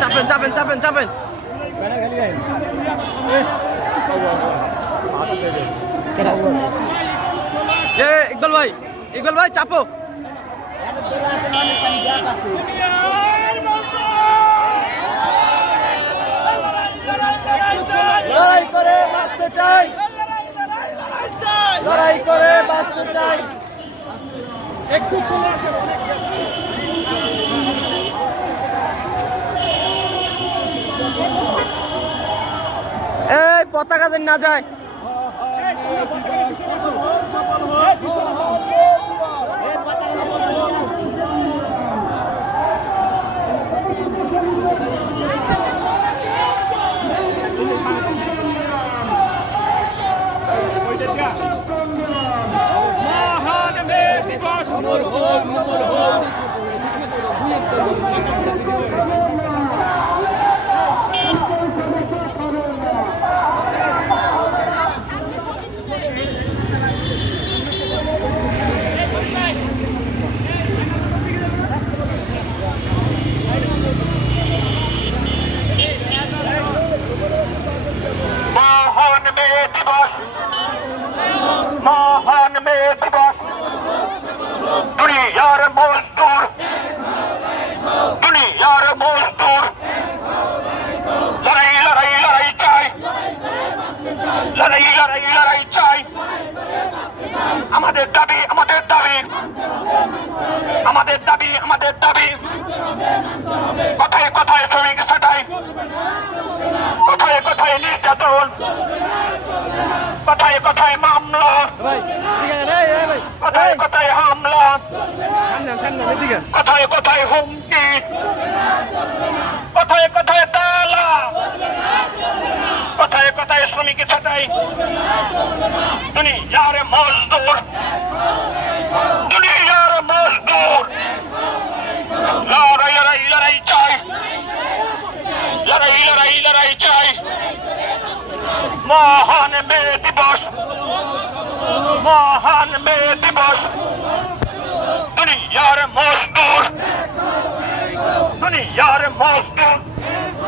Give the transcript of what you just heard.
চাপেন চাপেন চাপেন চাপেন। এ ইকবাল ভাই ইকবাল ভাই চাপো লড়াই করে বাঁচতে চাই লড়াই করে বাঁচতে চাই এই পতাকা যেন না যায় দিবস মহান মে দিবস মহান মে দিবস দুনিয়ার মজদুর দুনিয়ার মজদুর লড়াই লড়াই লড়াই চাই লড়াই লড়াই চাই। আমাদের দাবি আমাদের দাবি। আমাদের দাবি আমাদের দাবি। কোথায় কোথায় শ্রমিক ছাটাই কোথায় কোথায় নির্যাতন। কোথায় কোথায় মামলা। কোথায় কোথায় হামলা। কোথায় কোথায় হুমকি। কোথায় কোথায় কোথায় ছাটাই দুনিয়ার মজদুর দুনিয়ার মজদুর লড়াই লড়াই লড়াই চাই। লড়াই লড়াই লড়াই চাই। মহান মে দিবস। মহান মে দিবস। দুনিয়ার মজদুর দুনিয়ার মজদুর